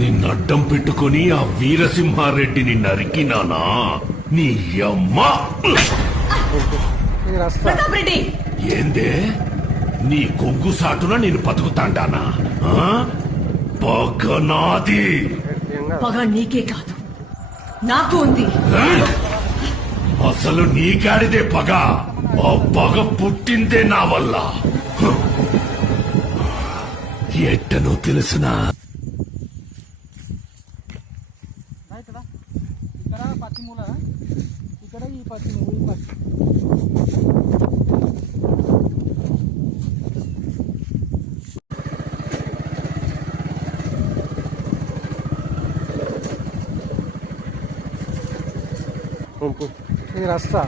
నిన్నడ్డం పెట్టుకొని ఆ వీరసింహారెడ్డిని నరికినానా నీ అమ్మ. ప్రతాప్ రెడ్డి ఏందే నీ కొంగు సాటున నేను బతుకుతాండానా? పగ నాది. పగ నీకే కాదు నాకు ఉంది. అసలు నీకాడిదే పగ. ఆ పగ పుట్టిందే నా వల్ల. ఎట్టనో తెలుసునా? ఇక్కడ పత్తి మూల, ఇక్కడ ఈ పత్తి మూల, ఈ పత్తి ఈ రస్తా